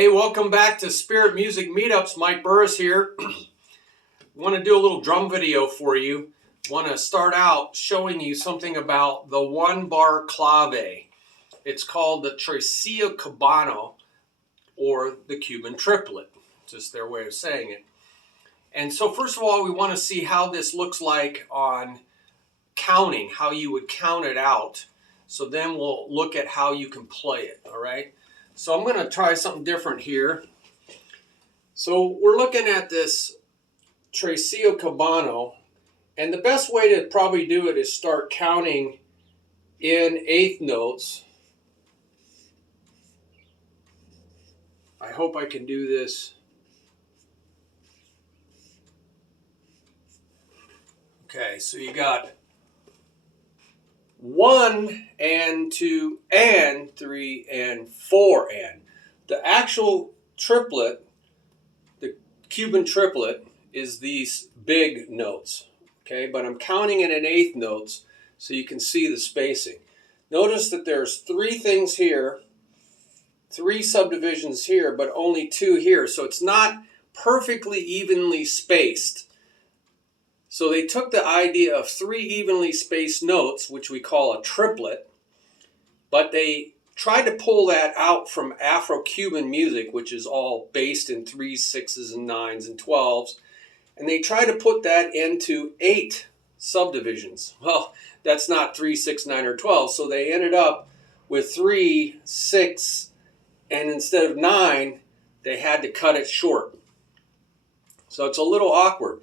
Hey, welcome back to Spirit Music Meetups. Mike Burris here. Want to do a little drum video for you. Want to start out showing you something about the Bar Clave. It's called the Tresillo Cubano, or the Cuban Triplet, just their way of saying it. And so first of all, we want to see how this looks like on counting, how you would count it out. So then we'll look at how you can play it, all right? So I'm going to try something different here. So we're looking at this Tresillo Cubano, and the best way to probably do it is start counting in eighth notes. I hope I can do this. Okay, so you got 1 and 2 and 3 and 4 and. The actual triplet, the Cuban triplet, is these big notes. Okay, but I'm counting it in eighth notes so you can see the spacing. Notice that there's 3 things here, 3 subdivisions here, but only 2 here. So it's not perfectly evenly spaced. So they took the idea of 3 evenly spaced notes, which we call a triplet, but they tried to pull that out from Afro-Cuban music, which is all based in 3s, 6s, and 9s, and 12s, and they tried to put that into 8 subdivisions. Well, that's not 3, 6, 9, or 12, so they ended up with 3, 6, and instead of 9, they had to cut it short. So it's a little awkward.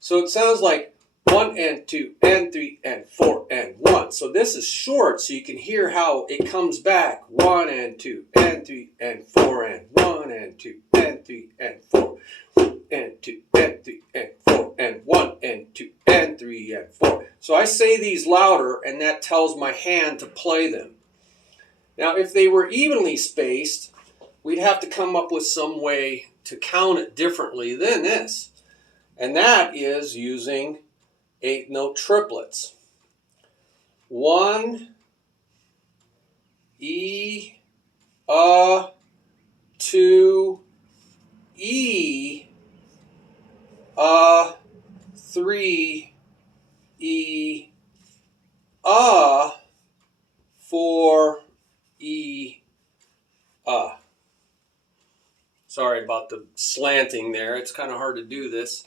So it sounds like 1 and 2 and 3 and 4 and 1. So this is short, so you can hear how it comes back. 1 and 2 and 3 and 4 and 1 and 2 and 3 and 4 and 2 and 3 and 4 and 1 and 2 and 3 and 4. So I say these louder, and that tells my hand to play them. Now, if they were evenly spaced, we'd have to come up with some way to count it differently than this. And that is using 8-note triplets. 1, E, 2, E, 3, E, 4, E, Sorry about the slanting there. It's kind of hard to do this.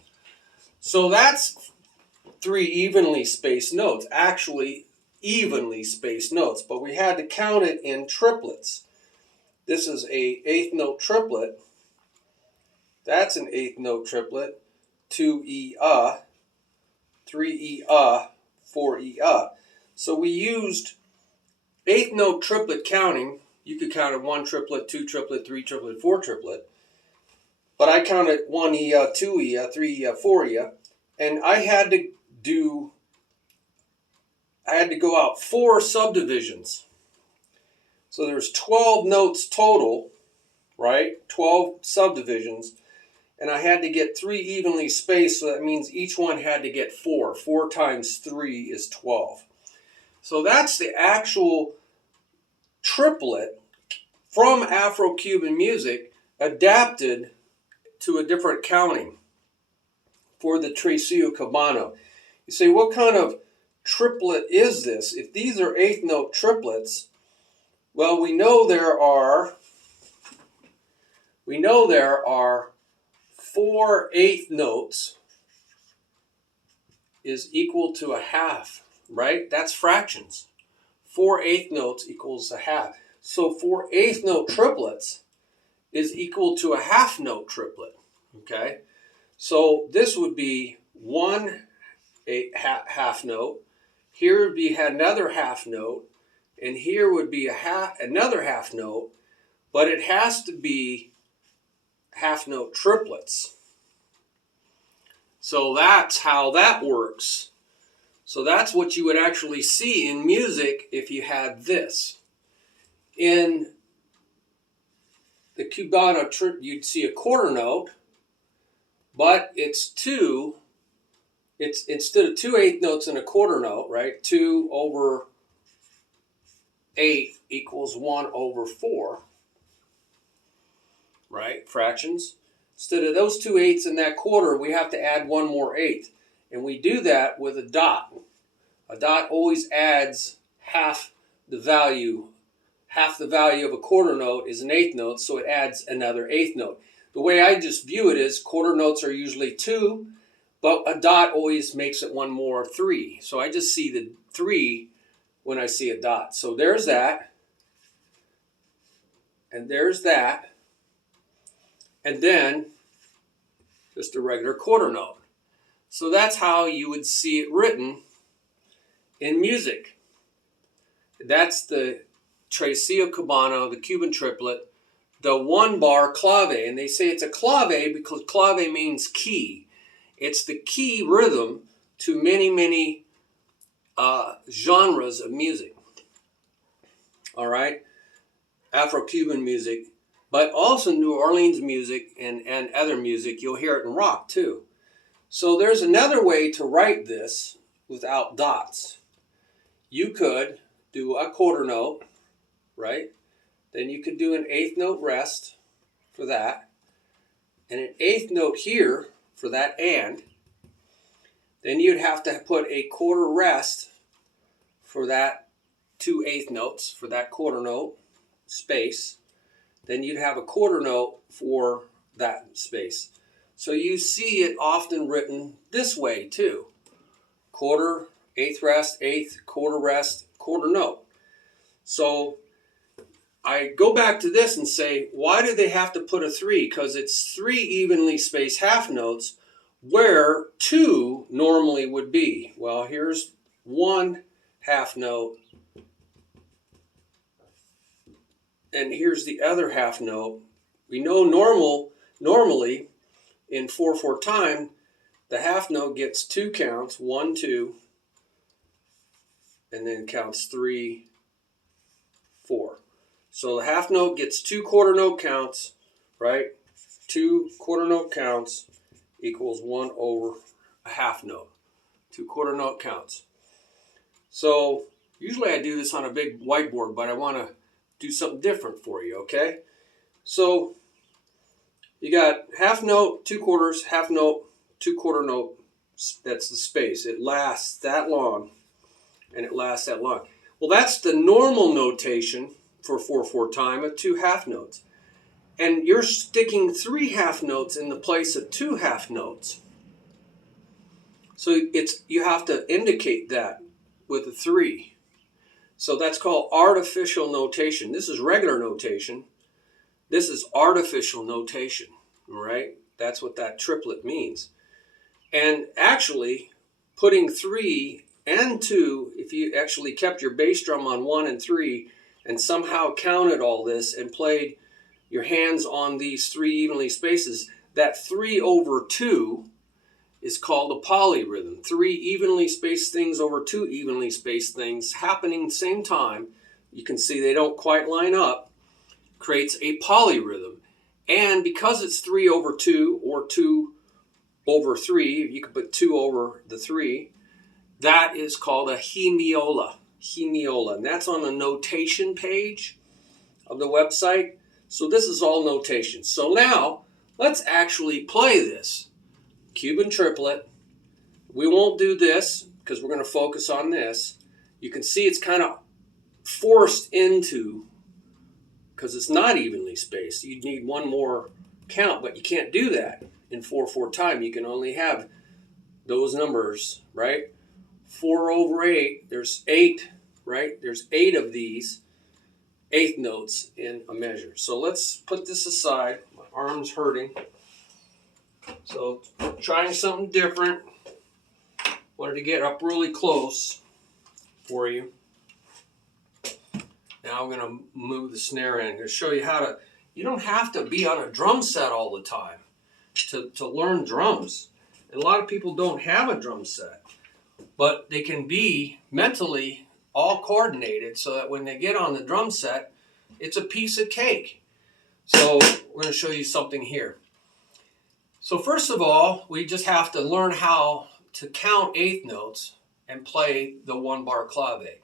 So that's 3 evenly spaced notes, actually evenly spaced notes, but we had to count it in triplets. This is a 8th note triplet. That's an 8th note triplet. 2 E, 3 E, 4 E, So we used 8th note triplet counting. You could count it 1 triplet, 2 triplet, 3 triplet, 4 triplet. But I counted 1 E, 2 E, 3 E, 4 E, and I had to go out 4 subdivisions. So there's 12 notes total, right? 12 subdivisions, and I had to get 3 evenly spaced, so that means each one had to get 4. 4 times 3 is 12. So that's the actual triplet from Afro-Cuban music adapted to a different counting for the Tresillo Cubano. You say, what kind of triplet is this? If these are 8th note triplets, well, we know there are 4 8th notes is equal to a half, right? That's fractions. 4 8th notes equals a half. So 4 8th note triplets is equal to a half note triplet, okay? So this would be 1 half note, here would be another half note, and here would be another half note, but it has to be half note triplets. So that's how that works. So that's what you would actually see in music if you had this. In the Cubano, you'd see a quarter note, but it's instead of 2 8th notes and a quarter note, right? 2 over 8 equals 1 over 4. right? Fractions. Instead of those 2 eighths in that quarter, we have to add 1 more eighth. And we do that with a dot. A dot always adds half the value. Half the value of a quarter note is an eighth note, so it adds another eighth note. The way I just view it is quarter notes are usually 2, but a dot always makes it 1 more, 3. So I just see the 3 when I see a dot. So there's that. And there's that. And then just a regular quarter note. So that's how you would see it written in music. That's the Tresillo Cubano, the Cuban Triplet, the 1-bar clave. And they say it's a clave because clave means key. It's the key rhythm to many, many genres of music. All right? Afro-Cuban music, but also New Orleans music and other music. You'll hear it in rock too. So there's another way to write this without dots. You could do a quarter note, right? Then you could do an eighth note rest for that, and an eighth note here for that and. Then you'd have to put a quarter rest for that 2 eighth notes for that quarter note space. Then you'd have a quarter note for that space. So you see it often written this way too. Quarter, eighth rest, eighth, quarter rest, quarter note. So I go back to this and say, why do they have to put a 3? Because it's 3 evenly spaced half notes where 2 normally would be. Well, here's 1 half note. And here's the other half note. We know normally in 4/4 time, the half note gets 2 counts, 1, 2, and then counts 3, 4. So the half note gets 2 quarter note counts, right? 2 quarter note counts equals 1 over a half note. 2 quarter note counts. So usually I do this on a big whiteboard, but I want to do something different for you, okay? So you got half note, 2 quarters, half note, 2 quarter note. That's the space. It lasts that long, and it lasts that long. Well, that's the normal notation for 4/4 time of 2 half notes. And you're sticking 3 half notes in the place of 2 half notes. So you have to indicate that with a 3. So that's called artificial notation. This is regular notation. This is artificial notation, all right? That's what that triplet means. And actually, putting 3 and 2, if you actually kept your bass drum on 1 and 3 and somehow counted all this and played your hands on these 3 evenly spaces, that 3/2 is called a polyrhythm. 3 evenly spaced things over 2 evenly spaced things happening at the same time. You can see they don't quite line up. Creates a polyrhythm. And because it's 3/2 or 2/3, you can put 2 over the 3, that is called a hemiola. Hemiola. And that's on the notation page of the website. So this is all notation. So now, let's actually play this. Cuban triplet. We won't do this because we're going to focus on this. You can see it's kind of forced into, because it's not evenly spaced. You'd need 1 more count, but you can't do that in 4/4 time. You can only have those numbers, right? 4/8, there's 8, right? There's 8 of these eighth notes in a measure. So let's put this aside. My arm's hurting. So trying something different. Wanted to get up really close for you. Now I'm going to move the snare in to show you how to. You don't have to be on a drum set all the time to learn drums. And a lot of people don't have a drum set, but they can be mentally all coordinated so that when they get on the drum set, it's a piece of cake. So we're going to show you something here. So first of all, we just have to learn how to count eighth notes and play the 1-bar clave.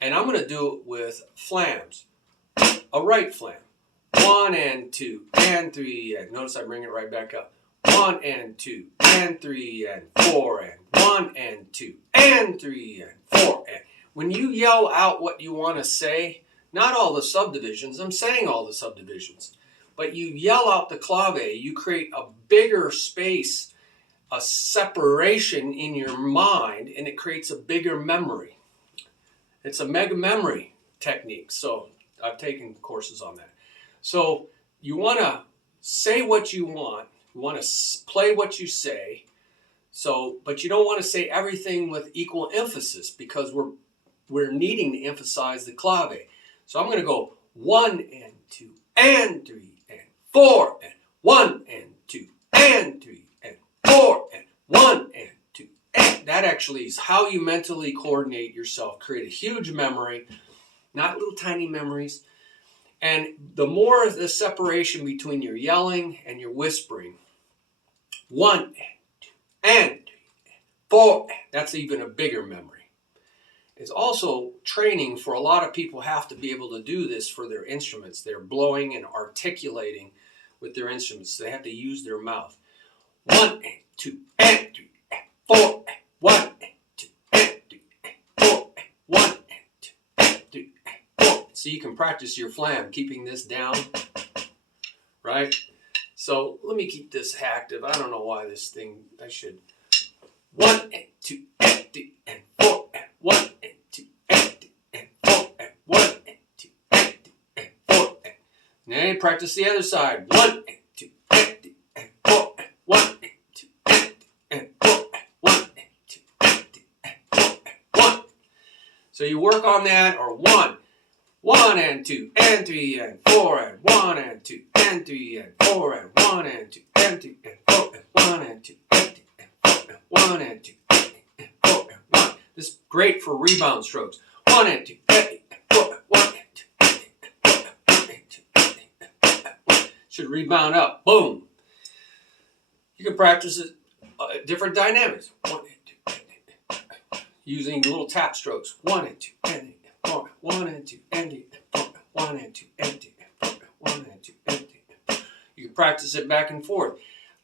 And I'm going to do it with flams. A right flam, 1 and 2 and 3 and notice I bring it right back up. 1 and 2 and 3 and 4 and 1 and 2 and 3 and 4 and. When you yell out what you want to say, not all the subdivisions, I'm saying all the subdivisions, but you yell out the clave, you create a bigger space, a separation in your mind, and it creates a bigger memory. It's a mega memory technique, so I've taken courses on that. So you want to say what you want to play what you say, but you don't want to say everything with equal emphasis because we're needing to emphasize the clave. So I'm going to go 1 and 2 and 3 and 4 and 1 and 2 and 3 and 4 and 1 and 2 and. That actually is how you mentally coordinate yourself. Create a huge memory, not little tiny memories. And the more the separation between your yelling and your whispering, 1 and 2 and 3 and 4, that's even a bigger memory. It's also training for a lot of people have to be able to do this for their instruments. They're blowing and articulating with their instruments. They have to use their mouth. 1 and 2 and 3 and 4 and 1 and 2 and 3 and 4 and 1 and 2 and 3 and 4. So you can practice your flam, keeping this down, right? So let me keep this active. I don't know why this thing, I should. 1 and 2 and 3 and 4 and 1 and 2 and 3 and 4 and 1 and 2 and 3 and 4 and. Now you practice the other side. 1 and 2 and 3 and 4 and 1 and 2 and 3 and 4 and 1 and 2 and 3 and 4 and 1. So you work on that, or 1 and 2 and 3 and 4 and 1 and 2 and 3 and 4 and 1 and 2 and 3 and 4 and 1 and 2 and 3 and 4 and 1 and 2 and 3 and 4 and 1. This is great for rebound strokes. 1 and 2 and 3 and 4 and 1 and 2 and 3 and 4 and 1 and 2 and 3 and 4 and 1. Should rebound up. Boom. You can practice it different dynamics. 1 and 2 and 3 using little tap strokes. 1 and 2 and 3 and 4 and 1 and 2 and 3 and 4 and 1 and 2 and 3 and 4 and 1 and 2 and 3 and 4. You can practice it back and forth.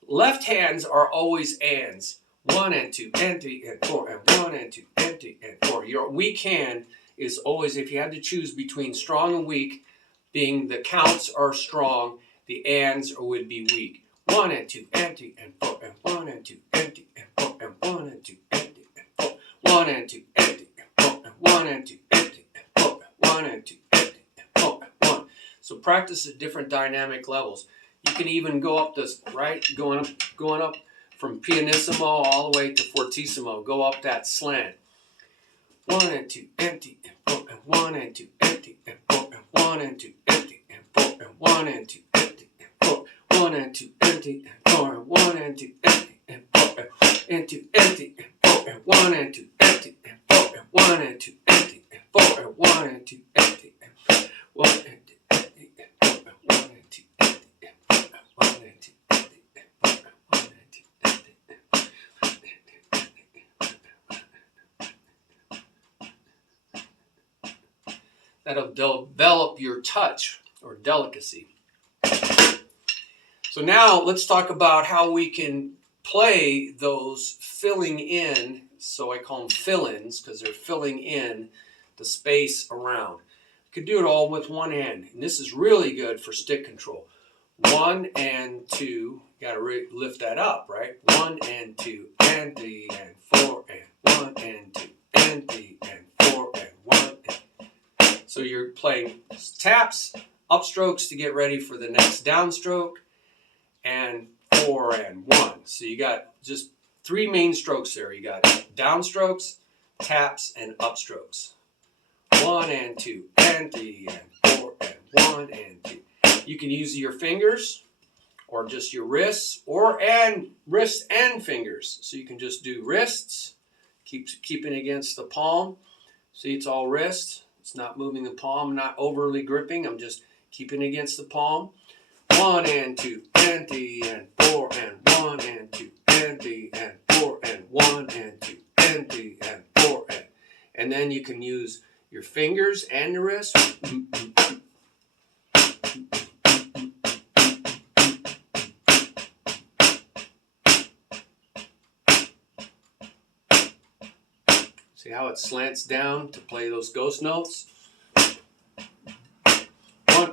Left hands are always ands. 1 and 2 and 3 and 4 and 1 and 2 and 3 and 4. Your weak hand is always, if you had to choose between strong and weak, being the counts are strong, the ands would be weak. 1 and 2 and 3 and 4 and 1 and 2 and 3 and 4 and 1 and 2 and 3 and 4. 1 and 2 and 3 and 4 and 1 and 2 and 3 and 4 and 1 and 2 and 3 and 4 and 1. So practice at different dynamic levels. You can even go up this, right? Going up from pianissimo all the way to fortissimo. Go up that slant. 1 and 2 and 3 and 4 and 1 and 2 and 3 and 4 and 1 and 2 and 3 and 4 and 1 and 2 and 3 and 4. 1 and 2 and 3 and 4 and 1 and 2 and 3 and 4 and 2 and 3 and 4 and 1 and 2 and 3 and 4 and 1 and 2 and 3 and 4 and 1 and 2 and 3 and 1 and 2 and 3 and 4 and 1 and 2 and 3 and 4 and 1 and 2 and 3 and that'll develop your touch or delicacy. So now let's talk about how we can play those filling in, so I call them fill-ins because they're filling in the space around. You could do it all with one hand, and this is really good for stick control. 1 and 2, got to lift that up, right? 1 and 2 and 3 and 4 and 1 and 2 and 3 and 4 and 1 and. So you're playing taps, upstrokes to get ready for the next downstroke, and 4 and 1. So you got just 3 main strokes there. You got downstrokes, taps, and upstrokes. 1 and 2 and 3 and 4 and 1 and 2. You can use your fingers or just your wrists, and wrists and fingers. So you can just do wrists, keeping against the palm. See, it's all wrists. It's not moving the palm, not overly gripping. I'm just keeping against the palm. 1 and 2 and 3 and 4 and 1 and 2 and 3 and 4 and 1 and 2 and 3 and 4 and then you can use your fingers and your wrists. See how it slants down to play those ghost notes? 1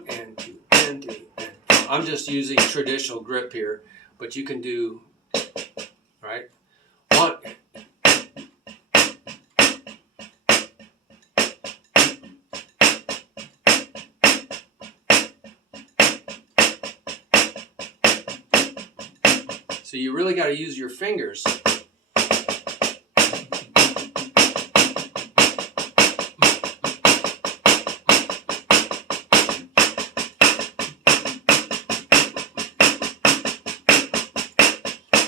and 2 and 3 and 4. I'm just using traditional grip here, but you can do, right? 1. So you really got to use your fingers.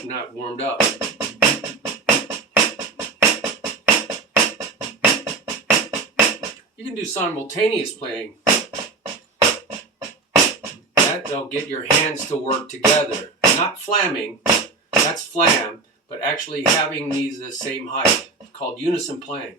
Not warmed up. You can do simultaneous playing. That'll get your hands to work together. Not flamming, that's flam, but actually having these the same height. It's called unison playing.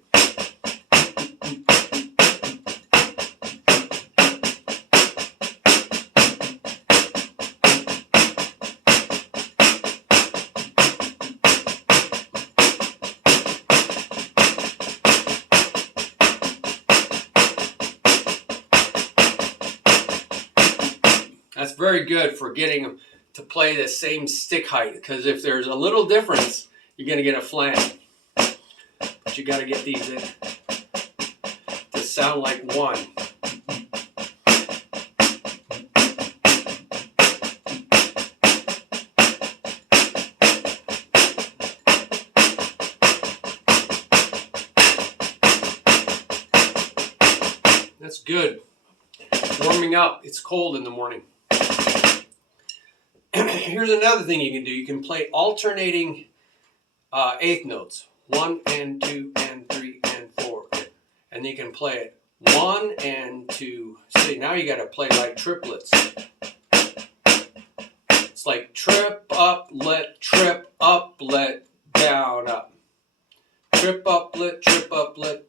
That's very good for getting them to play the same stick height, because if there's a little difference, you're going to get a flam. But you got to get these in to sound like one. That's good. Warming up. It's cold in the morning. Here's another thing you can do. You can play alternating eighth notes. 1 and 2 and 3 and 4. And you can play it 1 and 2. See, now you got to play like triplets. It's like trip, up, let, down, up. Trip, up, let,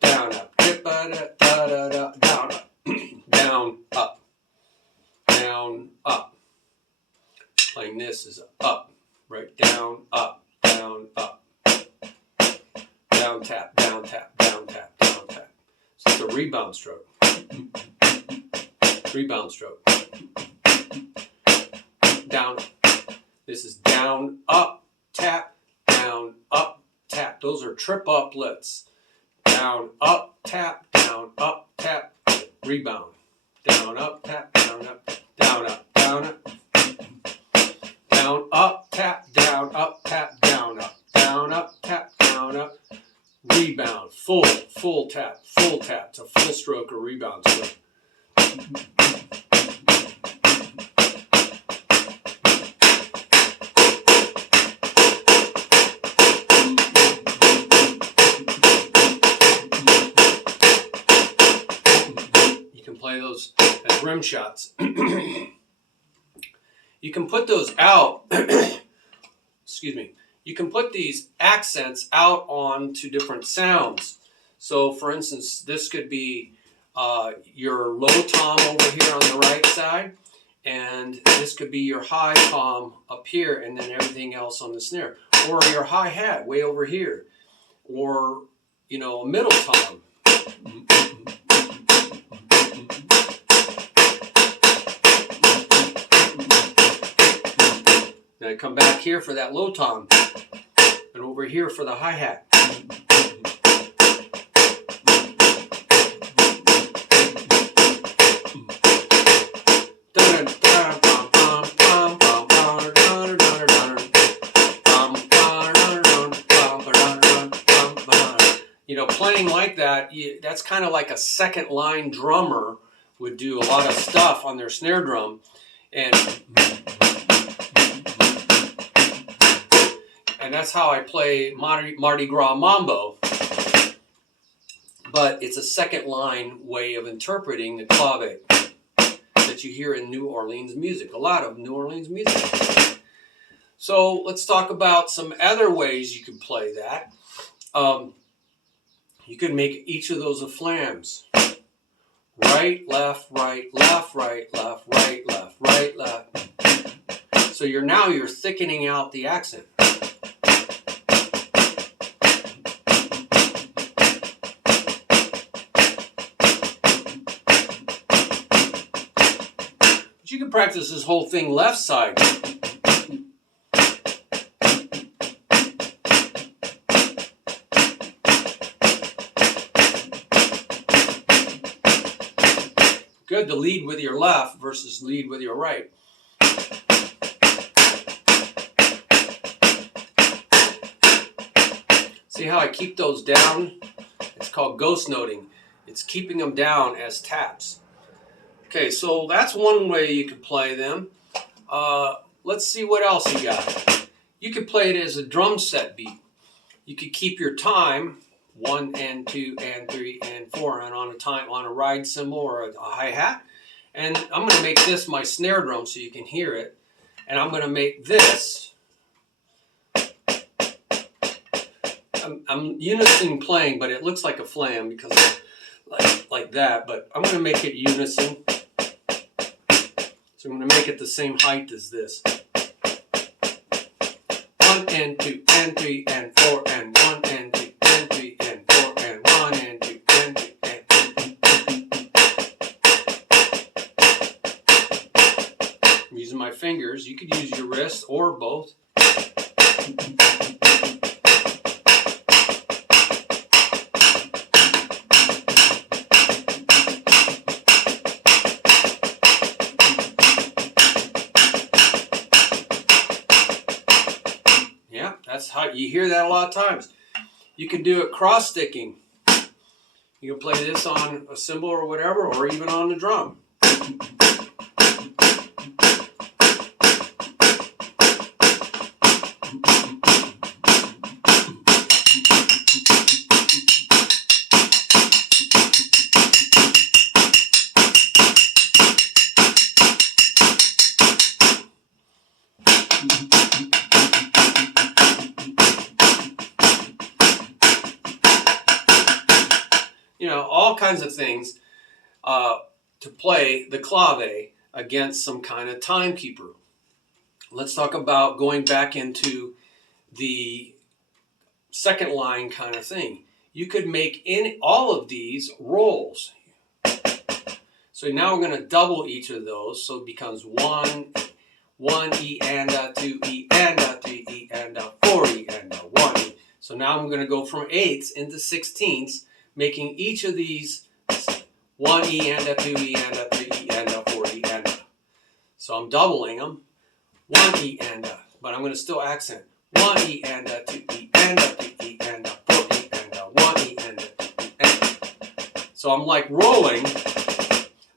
down, up. Trip, da, da, da, da, down, up. Down, up. Down, up. Playing this is up, right? Down, up, down, up. Down, tap, down, tap, down, tap, down, tap. So it's a rebound stroke. Rebound stroke. Down. This is down, up, tap, down, up, tap. Those are trip uplets. Down, up, tap, rebound. Down, up, tap, down, up, down, up, down, up. Down, up, tap, down, up, tap, down, up. Down, up, tap, down, up. Rebound. Full tap. It's a full stroke or rebound stroke. You can play those as rim shots. You can put those out, excuse me, you can put these accents out onto different sounds. So for instance, this could be your low tom over here on the right side, and this could be your high tom up here, and then everything else on the snare. Or your hi-hat way over here, or, you know, a middle tom. Then I come back here for that low tom, and over here for the hi-hat. You know, playing like that, that's kind of like a second line drummer would do a lot of stuff on their snare drum. And that's how I play Mardi Gras Mambo. But it's a second line way of interpreting the clave that you hear in New Orleans music. A lot of New Orleans music. So let's talk about some other ways you can play that. You could make each of those a flams. Right, left, right, left, right, left, right, left, right, left. So you're thickening out the accent. could practice this whole thing left side. Good to lead with your left versus lead with your right. See how I keep those down? It's called ghost noting. It's keeping them down as taps. Okay, so that's one way you can play them. Let's see what else you got. You could play it as a drum set beat. You could keep your time 1 and 2 and 3 and 4 and on a ride cymbal or a hi-hat. And I'm going to make this my snare drum so you can hear it. And I'm going to make this. I'm unison playing, but it looks like a flam because like that. But I'm going to make it unison. So I'm going to make it the same height as this. 1 and 2 and 3 and 4 and 1 and 2 and 3 and 4 and 1 and 2 and 3 and 4. I'm using my fingers. You could use your wrist or both. That's how you hear that a lot of times. You can do it cross-sticking. You can play this on a cymbal or whatever, or even on the drum. You know, all kinds of things to play the clave against some kind of timekeeper. Let's talk about going back into the second line kind of thing. You could make all of these rolls. So now we're going to double each of those, so it becomes 1 E and a, 2 E and a, 3 E and a, 4 E and a, 1 E. So now I'm going to go from eighths into sixteenths, making each of these 1 E and a, 2 E and a, 3 E and a, 4 E and a. So I'm doubling them. 1 E and a, but I'm going to still accent. 1 E and a, 2 E and a, 3 E and a, 4 E and a, 1 E and a, 2 E and a. So I'm like rolling,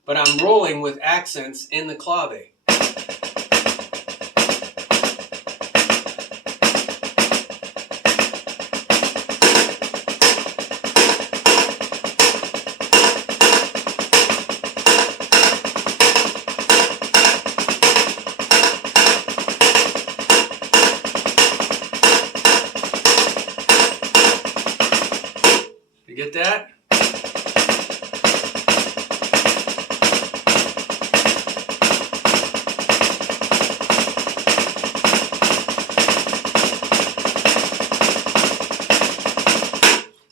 but I'm rolling with accents in the clave. You get that?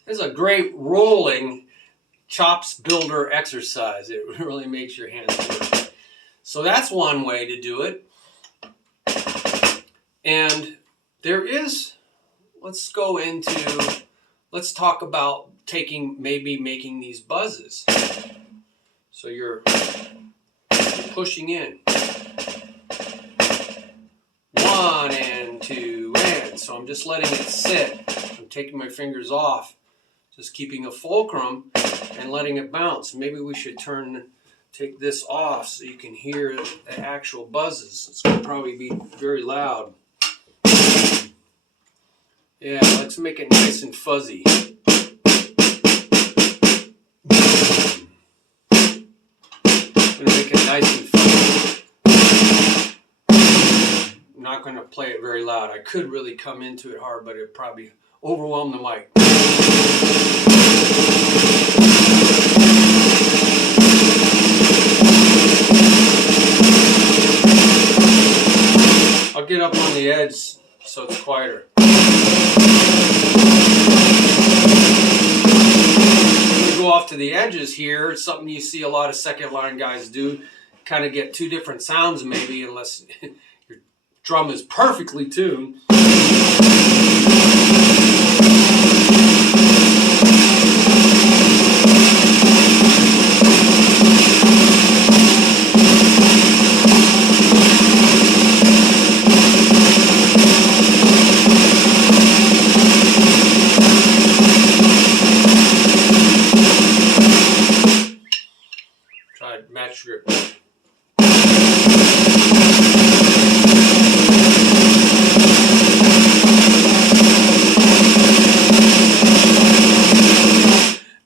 This is a great rolling chops builder exercise. It really makes your hands work. So that's one way to do it. And there is, let's talk about maybe making these buzzes. So you're pushing in. 1 and 2 and. So I'm just letting it sit. I'm taking my fingers off. Just keeping a fulcrum and letting it bounce. Maybe we should take this off so you can hear the actual buzzes. It's going to probably be very loud. Yeah, let's make it nice and fuzzy. I'm going to make it nice and fuzzy. I'm not going to play it very loud. I could really come into it hard, but it would probably overwhelm the mic. I'll get up on the edge so it's quieter. When we go off to the edges here, it's something you see a lot of second line guys do. kind of get two different sounds maybe, unless your drum is perfectly tuned. Try match grip.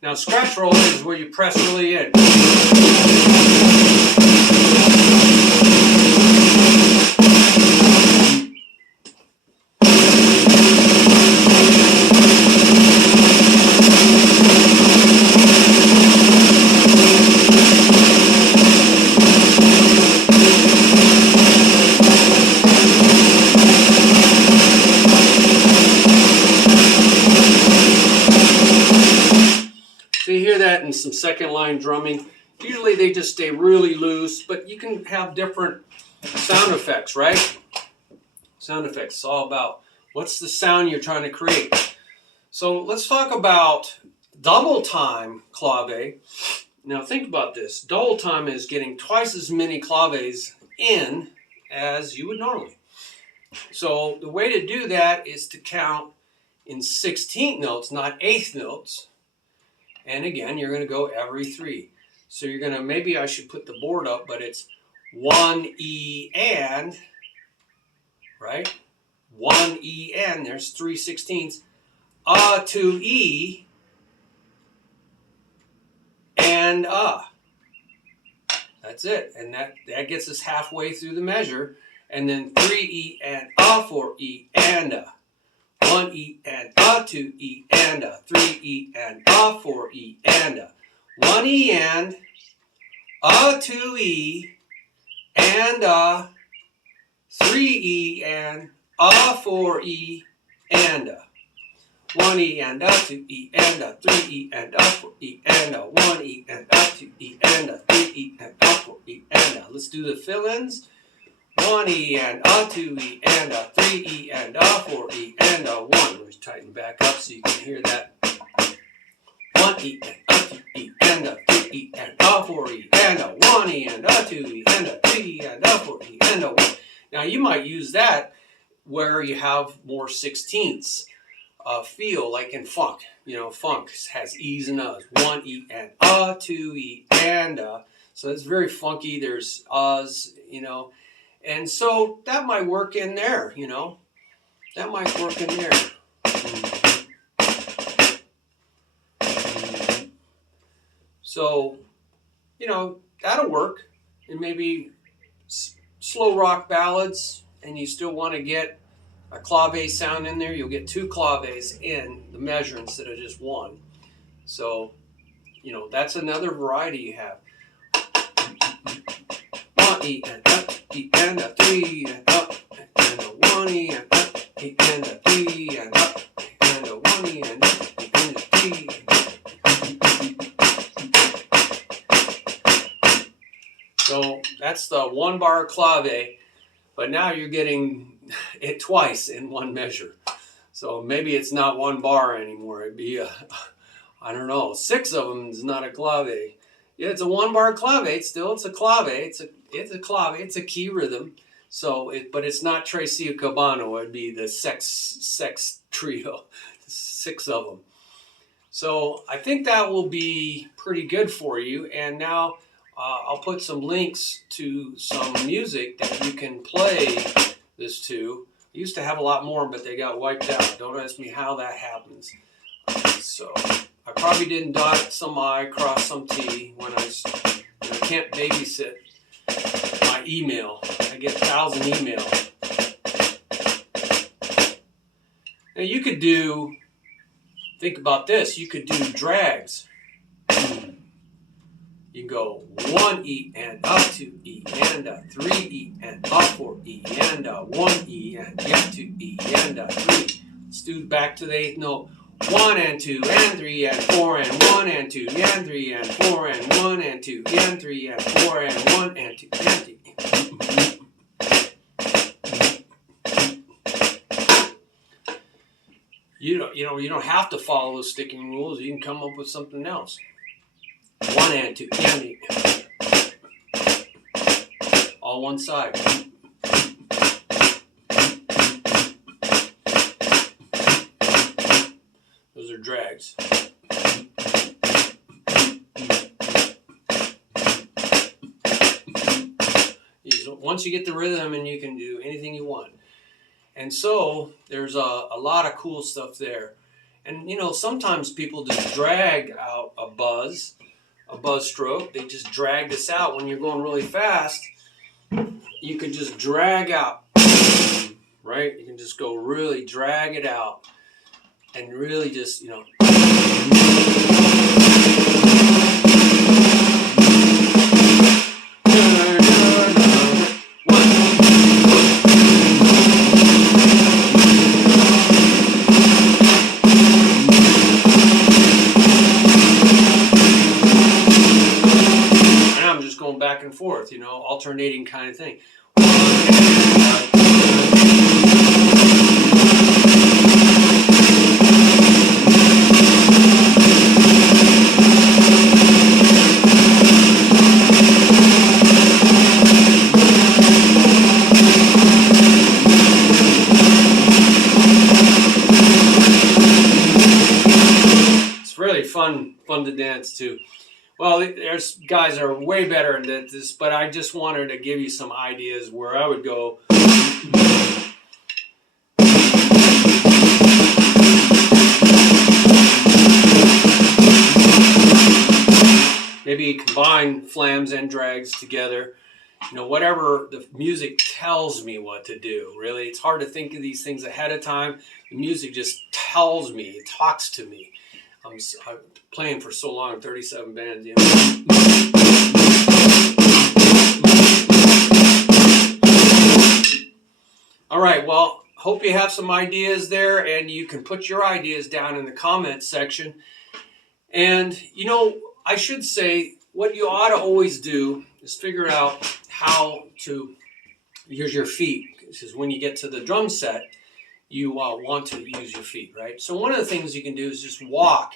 Now scratch roll is where you press really in. So you hear that in some second line drumming. Usually they just stay really loose, but you can have different sound effects, right? Sound effects, it's all about what's the sound you're trying to create. So let's talk about double time clave. Now think about this. Double time is getting twice as many claves in as you would normally. So the way to do that is to count in 16th notes, not 8th notes. And again, you're going to go every 3. So you're going to, maybe I should put the board up, but it's 1 E and, right? 1 E and, there's 3/16. 2 E and That's it. And that gets us halfway through the measure. And then 3 E and 4 E and 1 E and 2 E and 3 E and 4 E and 1 E and 2 E and 3 E and 4 E and 1 E and 2 E and 3 E and 4 E and 1 E and 2 E and 3 E and 4 E and let's do the fill-ins. 1 E and 2 E and 3 E and 4 E and 1. Let's tighten back up so you can hear that. 1 E and 2 E and 3 E and 4 E and 1 E and 2 E and 3 E and 4 E and 1. Now you might use that where you have more 16ths feel, like in funk. You know, funk has E's and U's. 1 E and 2 E and so it's very funky. There's U's, you know. And so that might work in there, you know. That might work in there. So, you know, that'll work. And maybe slow rock ballads, and you still want to get a clave sound in there. You'll get 2 claves in the measure instead of just 1. So, you know, that's another variety you have. 1 E and E and 3 and up and 1 E and E and 3 and up and 1 E and E and 3. So that's the 1 bar clave, but now you're getting it twice in one measure. So maybe it's not 1 bar anymore. It'd be I don't know, 6 of them is not a clave. Yeah, it's a 1 bar clave. Still, it's a clave. It's a clave. It's a key rhythm. So, but it's not Tresillo Cubano. It'd be the sex trio, 6 of them. So I think that will be pretty good for you. And now I'll put some links to some music that you can play this to. I used to have a lot more, but they got wiped out. Don't ask me how that happens. So I probably didn't dot some I, cross some T when I can't babysit my email. I get 1,000 emails. Now you could do, think about this, you could do drags. You go 1 E and 2 E and 3 E and 4 E and 1 E and 2 E and 3. Let's do back to the 8th note. 1 and 2 and 3 and 4 and 1 and 2 and 3 and 4 and 1 and 2 and 3 and 4 and 1 and 2 and 3. You don't have to follow the sticking rules. You can come up with something else. 1 and 2 and 3. All one side. Those are drags. Once you get the rhythm, and you can do anything you want. And so there's a lot of cool stuff there. And sometimes people just drag out a buzz stroke. They just drag this out. When you're going really fast, you can just drag out, right? You can just go really drag it out and really just, back and forth, alternating kind of thing. It's really fun to dance to. Well, there's guys that are way better at this, but I just wanted to give you some ideas where I would go. Maybe combine flams and drags together. Whatever the music tells me what to do. Really, it's hard to think of these things ahead of time. The music just tells me, it talks to me. I'm playing for so long, 37 bands, All right, well, hope you have some ideas there, and you can put your ideas down in the comments section. And, I should say, what you ought to always do is figure out how to use your feet. Because when you get to the drum set, you want to use your feet, right? So one of the things you can do is just walk.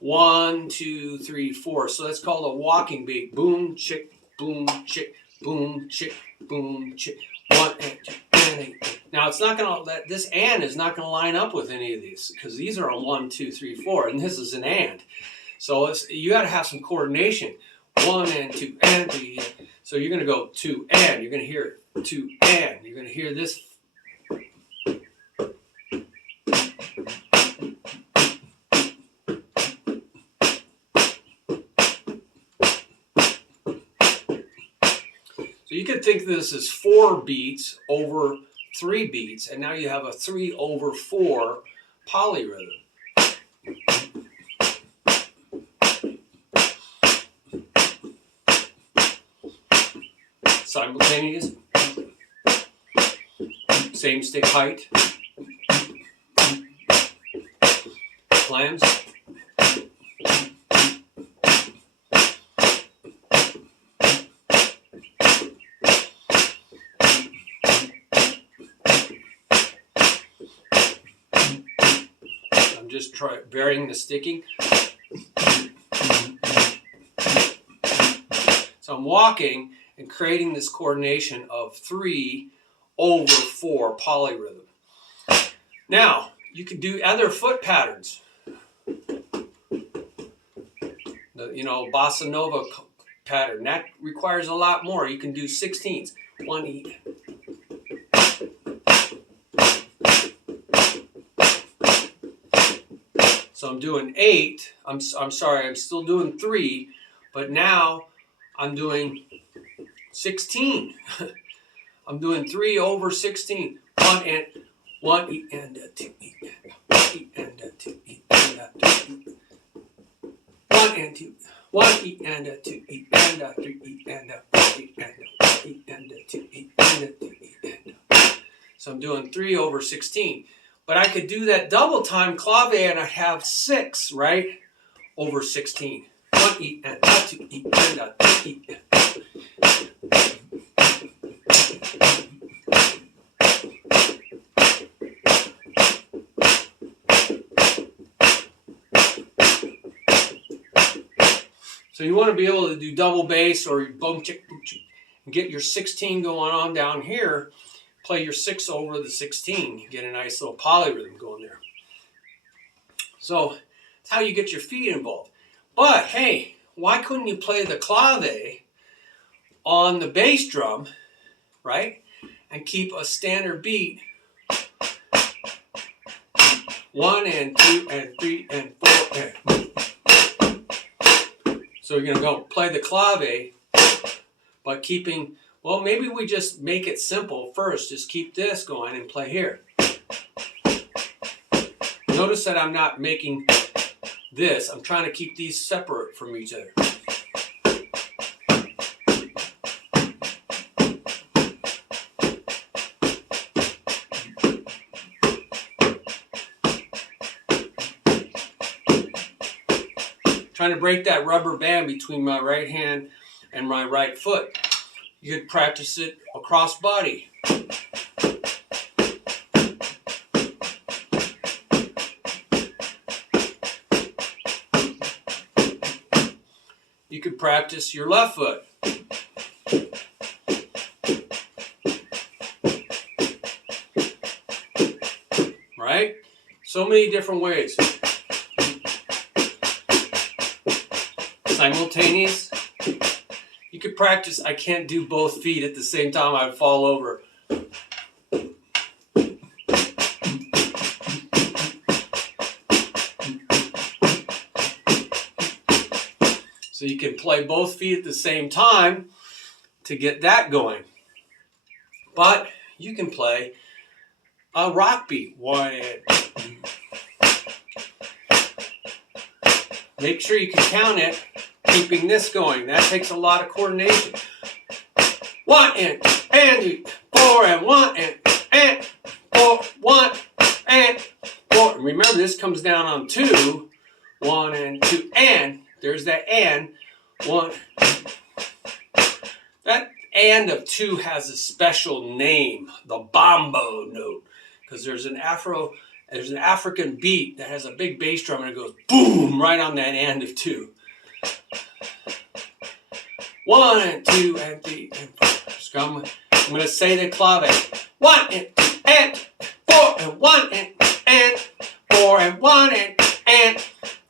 1, 2, 3, 4. So that's called a walking beat. Boom, chick, boom, chick, boom, chick, boom, chick. 1 and 2 and 8. Now it's not gonna. This and is not gonna line up with any of these because these are a 1, 2, 3, 4, and this is an and. So you got to have some coordination. 1 and 2 and 3. So you're gonna go 2 and. You're gonna hear 2 and. You're gonna hear this. So you could think of this as 4 beats over 3 beats, and now you have a 3 over 4 polyrhythm. Simultaneous, same stick height, flams. I'm just varying the sticking. So I'm walking and creating this coordination of 3 over 4 polyrhythm. Now, you can do other foot patterns. The bossa nova pattern. That requires a lot more. You can do 16ths. 1 E. So I'm doing 8. I'm sorry, I'm still doing 3, but now I'm doing 16. I'm doing 3 over 16. 1 and 1 E and a 2 E and a 1 E and a 2 E and a 2 E. 1 and 2. 1 E and a 2 E and a 3 E and a 4 E and a 1 E and a 2 E and a 2 E and a. So I'm doing 3 over 16. But I could do that double time clave and I have 6, right? Over 16. 1 E and 2 E and 2 E. So you want to be able to do double bass or boom chick boom chick and get your 16 going on down here. Play your 6 over the 16. You get a nice little polyrhythm going there. So that's how you get your feet involved. But hey, why couldn't you play the clave on the bass drum, right? And keep a standard beat. 1 and 2 and 3 and 4 and... So you're going to go play the clave, but keeping, well, maybe we just make it simple first. Just keep this going and play here. Notice that I'm not making this. I'm trying to keep these separate from each other. Trying to break that rubber band between my right hand and my right foot. You could practice it across body. You could practice your left foot. Right? So many different ways. Simultaneous. You could practice. I can't do both feet at the same time. I'd fall over. So you can play both feet at the same time to get that going. But you can play a rock beat. 1 and... Make sure you can count it, keeping this going. That takes a lot of coordination. 1 and 4 and 1 and 4, 1 and 4. And remember, this comes down on 2. 1 and 2 and. There's that and. 1. That and of 2 has a special name, the bombo note, because there's an African beat that has a big bass drum and it goes boom right on that and of 2. 1 and 2 and 3 and 4. So I'm going to say the clave. 1 and 2 and 4 and 1 and 4 and 1 and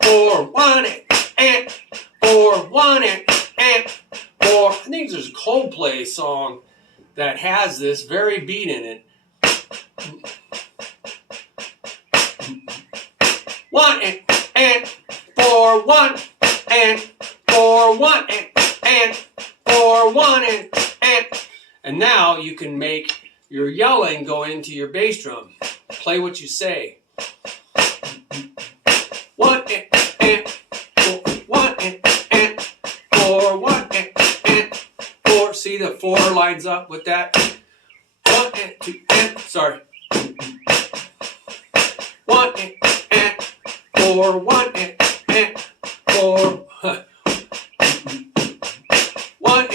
4 1 and 4 1 and 4. I think there's a Coldplay song that has this very beat in it. 1 and 4 1 and 4 1 and 4 1 and now you can make your yelling go into your bass drum. Play what you say. 1 and 4 1 and 4 1 and 4. See, the 4 lines up with that. 1 and 2 and sorry. 1 and 4 1 and 4 1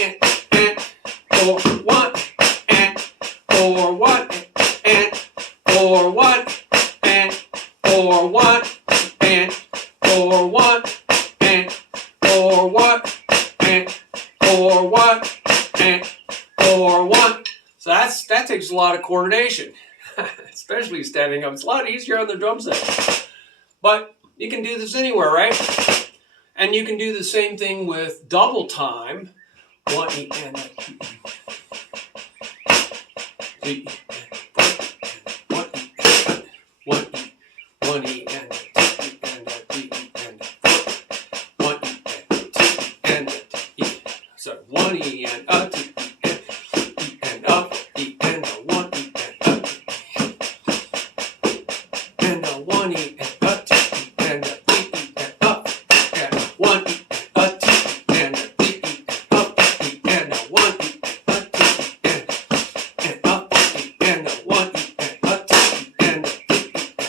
and 4 1 and 4 1 and 4 1 and 4 1 and 4 1 and 4 1 and 4 1 and 4 1. So that takes a lot of coordination, especially standing up. It's a lot easier on the drum set. But you can do this anywhere, right? And you can do the same thing with double time. 1 E and 2 E. 3 E and 4 1 E 1 E and 2 E and 3 E and 4 1 E and 2 E and E. So 1 E and 2 E and up E and 1 E and 1 E and 2 E and 3 E and up and 1 E and 2 E and 3 E and up E and 1 E and 2 E and up E and 1 E and 2 E and 3 E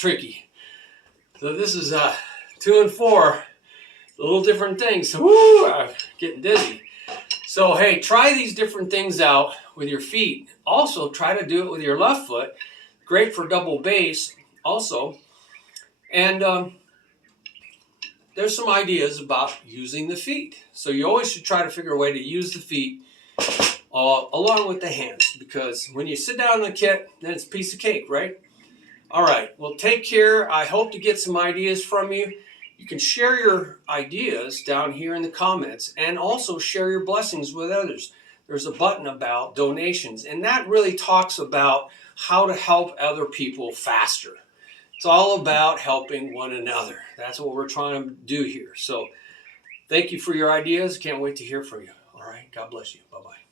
tricky. So this is 2 and 4, a little different things. Woo, I'm getting dizzy. So hey, try these different things out with your feet. Also, try to do it with your left foot. Great for double bass also. And there's some ideas about using the feet. So you always should try to figure a way to use the feet along with the hands, because when you sit down in the kit, then it's a piece of cake, right? All right, well, take care. I hope to get some ideas from you. You can share your ideas down here in the comments, and also share your blessings with others. There's a button about donations, and that really talks about how to help other people faster. It's all about helping one another. That's what we're trying to do here. So thank you for your ideas. Can't wait to hear from you. All right, God bless you. Bye-bye.